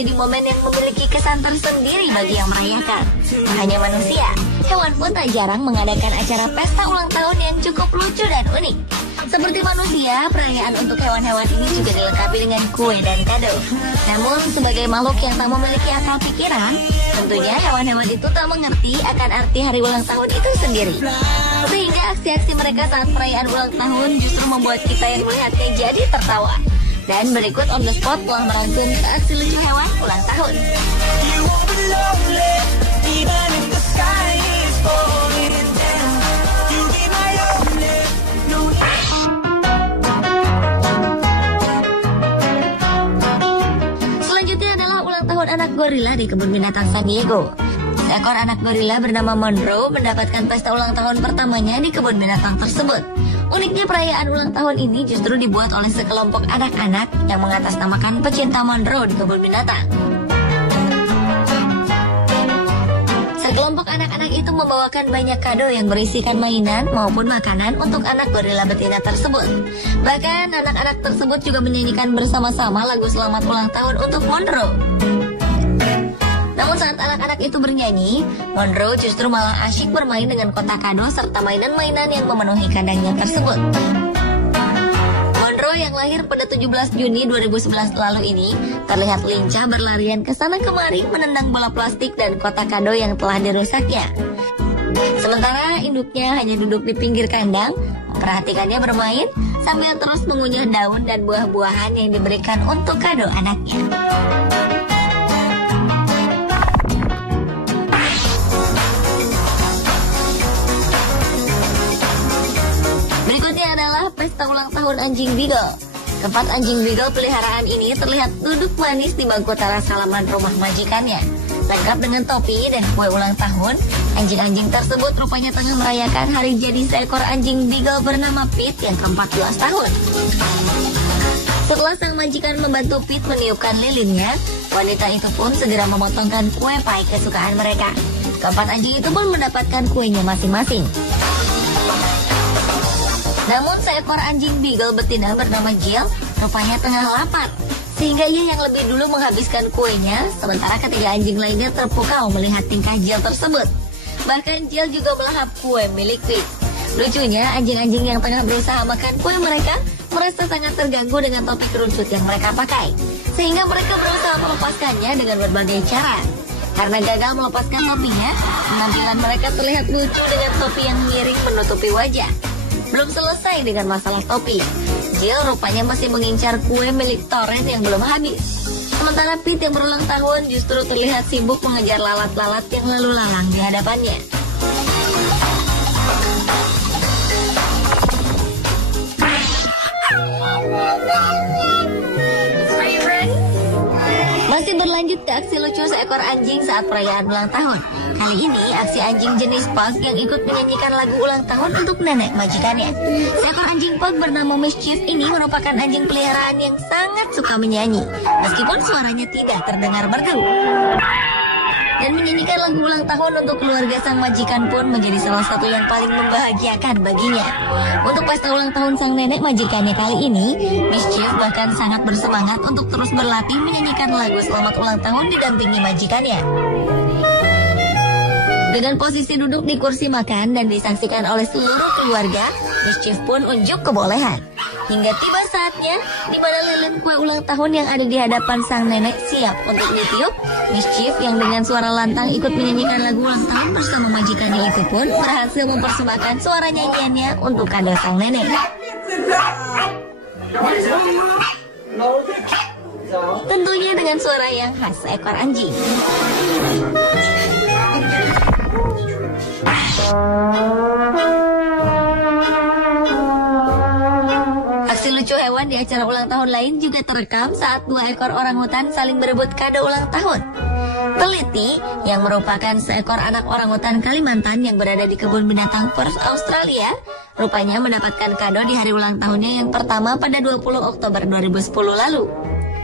menjadi momen yang memiliki kesan tersendiri bagi yang merayakan. Tak hanya manusia, hewan pun tak jarang mengadakan acara pesta ulang tahun yang cukup lucu dan unik. Seperti manusia, perayaan untuk hewan-hewan ini juga dilengkapi dengan kue dan kado. Namun, sebagai makhluk yang tak memiliki akal pikiran, tentunya hewan-hewan itu tak mengerti akan arti hari ulang tahun itu sendiri. Sehingga aksi-aksi mereka saat perayaan ulang tahun justru membuat kita yang melihatnya jadi tertawa. Dan berikut on the spot telah merangkum aksi lucu hewan ulang tahun. Selanjutnya adalah ulang tahun anak gorila di kebun binatang San Diego. Seekor anak gorila bernama Monroe mendapatkan pesta ulang tahun pertamanya di kebun binatang tersebut. Uniknya perayaan ulang tahun ini justru dibuat oleh sekelompok anak-anak yang mengatasnamakan pecinta Monroe di kebun binatang. Sekelompok anak-anak itu membawakan banyak kado yang berisikan mainan maupun makanan untuk anak gorila betina tersebut. Bahkan anak-anak tersebut juga menyanyikan bersama-sama lagu selamat ulang tahun untuk Monroe. Namun saat anak-anak itu bernyanyi, Monroe justru malah asyik bermain dengan kotak kado serta mainan-mainan yang memenuhi kandangnya tersebut. Monroe yang lahir pada 17 Juni 2011 lalu ini terlihat lincah berlarian ke sana kemari menendang bola plastik dan kotak kado yang telah dirusaknya. Sementara induknya hanya duduk di pinggir kandang, memperhatikannya bermain sambil terus mengunyah daun dan buah-buahan yang diberikan untuk kado anaknya. Berikutnya adalah pesta ulang tahun anjing Beagle. Keempat anjing Beagle peliharaan ini terlihat duduk manis di bangku teras halaman rumah majikannya. Lengkap dengan topi dan kue ulang tahun, anjing-anjing tersebut rupanya tengah merayakan hari jadi seekor anjing Beagle bernama Pete yang ke-14 tahun. Setelah sang majikan membantu Pete meniupkan lilinnya, wanita itu pun segera memotongkan kue pie kesukaan mereka. Keempat anjing itu pun mendapatkan kuenya masing-masing. Namun seekor anjing Beagle betina bernama Jill rupanya tengah lapar, sehingga ia yang lebih dulu menghabiskan kuenya, sementara ketiga anjing lainnya terpukau melihat tingkah Jill tersebut. Bahkan Jill juga melahap kue milik Pete. Lucunya, anjing-anjing yang tengah berusaha makan kue mereka merasa sangat terganggu dengan topi kerucut yang mereka pakai, sehingga mereka berusaha melepaskannya dengan berbagai cara. Karena gagal melepaskan topinya, penampilan mereka terlihat lucu dengan topi yang miring menutupi wajah. Belum selesai dengan masalah topi, Jill rupanya masih mengincar kue milik Torrent yang belum habis. Sementara Pete yang berulang tahun justru terlihat sibuk mengejar lalat-lalat yang lalu lalang di hadapannya. Masih berlanjut ke aksi lucu seekor anjing saat perayaan ulang tahun. Kali ini aksi anjing jenis Pug yang ikut menyanyikan lagu ulang tahun untuk nenek majikannya. Seekor anjing Pug bernama Mischief ini merupakan anjing peliharaan yang sangat suka menyanyi, meskipun suaranya tidak terdengar merdu. Dan menyanyikan lagu ulang tahun untuk keluarga sang majikan pun menjadi salah satu yang paling membahagiakan baginya. Untuk pesta ulang tahun sang nenek majikannya kali ini, Mischief bahkan sangat bersemangat untuk terus berlatih menyanyikan lagu selamat ulang tahun didampingi majikannya. Dengan posisi duduk di kursi makan dan disaksikan oleh seluruh keluarga, Mischief pun unjuk kebolehan. Hingga tiba saatnya di mana lilin kue ulang tahun yang ada di hadapan sang nenek siap untuk ditiup, Mischief yang dengan suara lantang ikut menyanyikan lagu ulang tahun bersama majikannya itu pun berhasil mempersembahkan suara nyanyiannya untuk kado sang nenek. Tentunya dengan suara yang khas seekor anjing. Aksi lucu hewan di acara ulang tahun lain juga terekam saat 2 ekor orangutan saling berebut kado ulang tahun. Teliti, yang merupakan seekor anak orangutan Kalimantan yang berada di kebun binatang Perth, Australia, rupanya mendapatkan kado di hari ulang tahunnya yang pertama pada 20 Oktober 2010 lalu.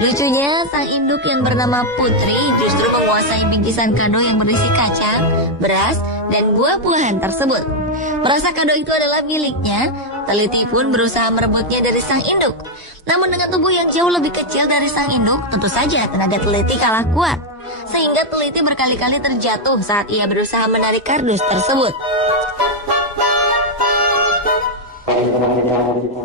Lucunya, sang induk yang bernama Putri justru menguasai bingkisan kado yang berisi kacang, beras, dan buah-buahan tersebut. Merasa kado itu adalah miliknya, teliti pun berusaha merebutnya dari sang induk. Namun dengan tubuh yang jauh lebih kecil dari sang induk, tentu saja tenaga teliti kalah kuat. Sehingga teliti berkali-kali terjatuh saat ia berusaha menarik kardus tersebut.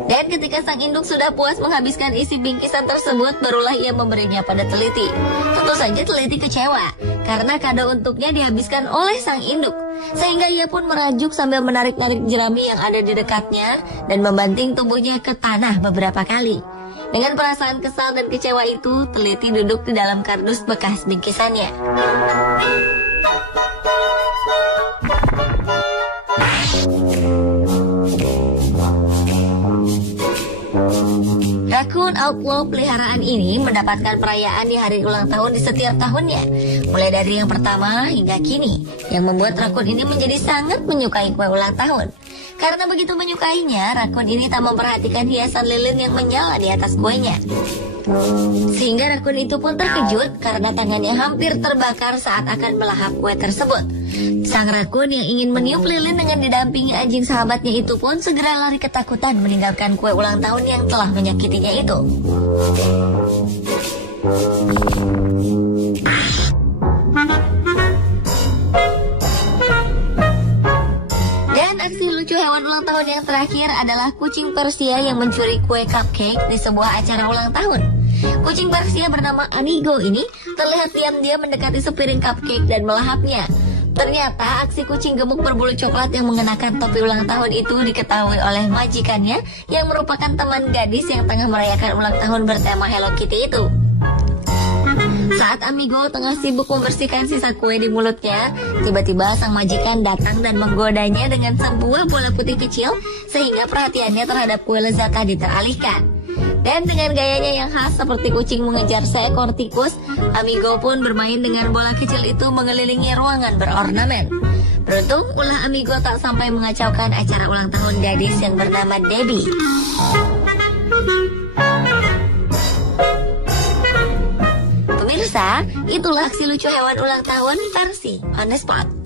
Dan ketika sang induk sudah puas menghabiskan isi bingkisan tersebut, barulah ia memberinya pada teliti. Tentu saja teliti kecewa, karena kado untuknya dihabiskan oleh sang induk. Sehingga ia pun merajuk sambil menarik-narik jerami yang ada di dekatnya dan membanting tubuhnya ke tanah beberapa kali. Dengan perasaan kesal dan kecewa itu, teliti duduk di dalam kardus bekas bingkisannya. Rakun outlaw peliharaan ini mendapatkan perayaan di hari ulang tahun di setiap tahunnya, mulai dari yang pertama hingga kini, yang membuat rakun ini menjadi sangat menyukai kue ulang tahun. Karena begitu menyukainya, rakun ini tak memperhatikan hiasan lilin yang menyala di atas kuenya. Sehingga rakun itu pun terkejut karena tangannya hampir terbakar saat akan melahap kue tersebut. Sang rakun yang ingin meniup lilin dengan didampingi anjing sahabatnya itu pun segera lari ketakutan meninggalkan kue ulang tahun yang telah menyakitinya itu. Dan aksi lucu hewan ulang tahun yang terakhir adalah kucing Persia yang mencuri kue cupcake di sebuah acara ulang tahun. Kucing Persia bernama Amigo ini terlihat diam-diam mendekati sepiring cupcake dan melahapnya. Ternyata aksi kucing gemuk berbulu coklat yang mengenakan topi ulang tahun itu diketahui oleh majikannya yang merupakan teman gadis yang tengah merayakan ulang tahun bertema Hello Kitty itu. Saat Amigo tengah sibuk membersihkan sisa kue di mulutnya, tiba-tiba sang majikan datang dan menggodanya dengan sebuah bola putih kecil sehingga perhatiannya terhadap kue lezat tadi teralihkan. Dan dengan gayanya yang khas seperti kucing mengejar seekor tikus, Amigo pun bermain dengan bola kecil itu mengelilingi ruangan berornamen. Beruntung ulah Amigo tak sampai mengacaukan acara ulang tahun gadis yang bernama Debbie. Pemirsa, itulah aksi lucu hewan ulang tahun versi On The Spot.